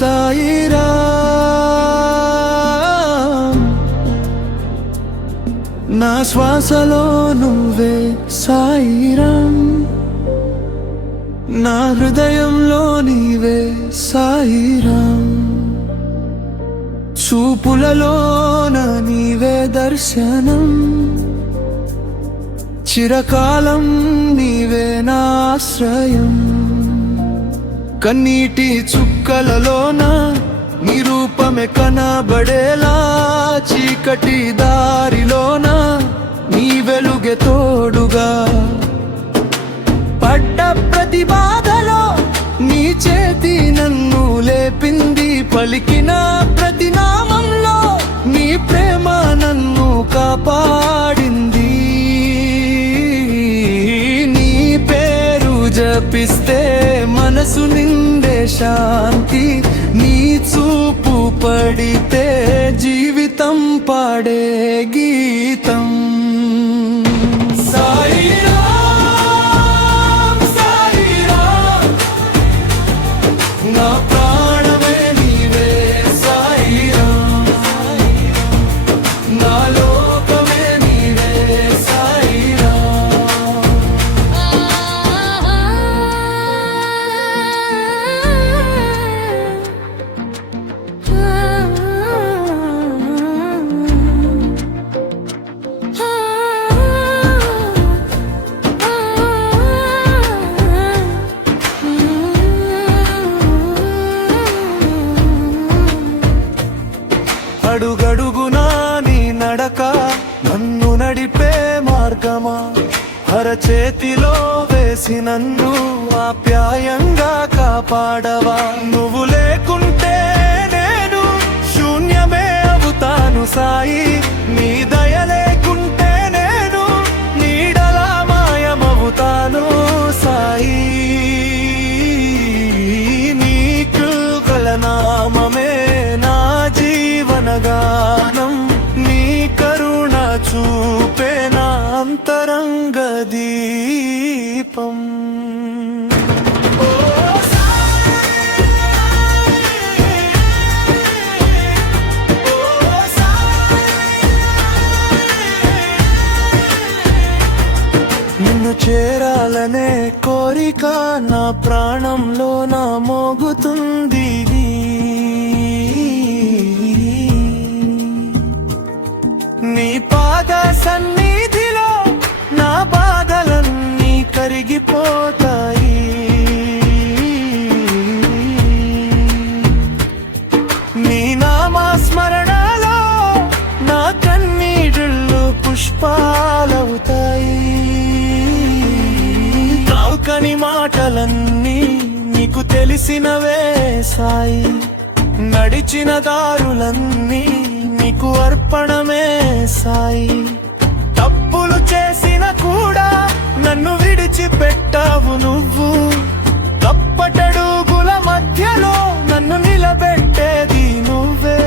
సాయిరామ్, నా శ్వాసలో నువ్వే సాయిరామ్, నా హృదయంలో నీవే సాయిరామ్, చూపులలోన నీవే దర్శనం, చిరకాలం నీవే నా ఆశ్రయం. కన్నీటి చుక్కలలోన నీ రూపమే కనబడేలా, చీకటి దారిలోన నీ వెలుగే తోడుగా, పడ్డ ప్రతి బాధలో నీ చేతి నన్ను లేపింది, పలికిన ప్రతి నామంలో నీ ప్రేమ నన్ను కాపాడింది. నీ పేరు జపిస్తే మనసు నిండే శాంతి, నీ చూపు పడితే జీవితం పాడే గీతం. సాయిరామ్ సాయిరామ్, నా ప్రాణమే నీవే సాయిరామ్, నా లోకమే నీవే సాయిరామ్. అడుగడుగునా నీ నడక నన్ను నడిపే మార్గమా, అరచేతిలో వేసి నన్ను ఆప్యాయంగా కాపాడవా. నువ్వు లేకుంటే నేను శూన్యమే అవుతాను సాయి, నీ దయ లేకుంటే నేను నీడలా మాయమవుతాను సాయి. నీకు కలనామమే నా జీవనగానం, నీ కరుణ చూపే నా అంతరంగ దీపం. నిన్ను చేరాలనే కోరిక నా ప్రాణంలో నా మోగుతుంది. నీ పాద సన్నిధిలో నా బాధలన్నీ కరిగిపోతాయి. నీ నామస్మరణలో నా కన్నీళ్ళు పుష్పాలవుతాయి. తాకని మాటలన్నీ నీకు తెలిసినవే సాయి, నడిచిన దారులన్నీ నీకు అర్పణమే సాయి. తప్పులు చేసిన కూడా నన్ను విడిచిపెట్టావు నువ్వు, తప్పటడుగుల మధ్యలో నన్ను నిలబెట్టేది నువ్వే.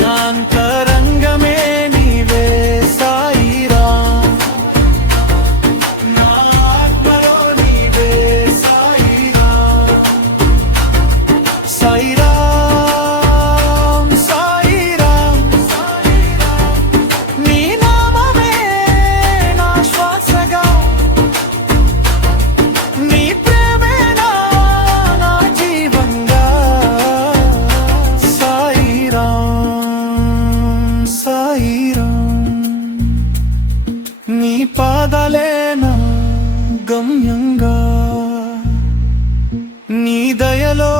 నా అంతరంగమే నీవే సాయిరామ్, నా ఆత్మలో నీవే సాయిరామ్. సాయిరామ్ సాయిరామ్, నీ నామమే నా శ్వాసగా, నీ ప్రేమే నా జీవంగా. సాయిరామ్ సాయిరామ్, నీ పాదాలే నా గమ్యంగా, నీ దయలో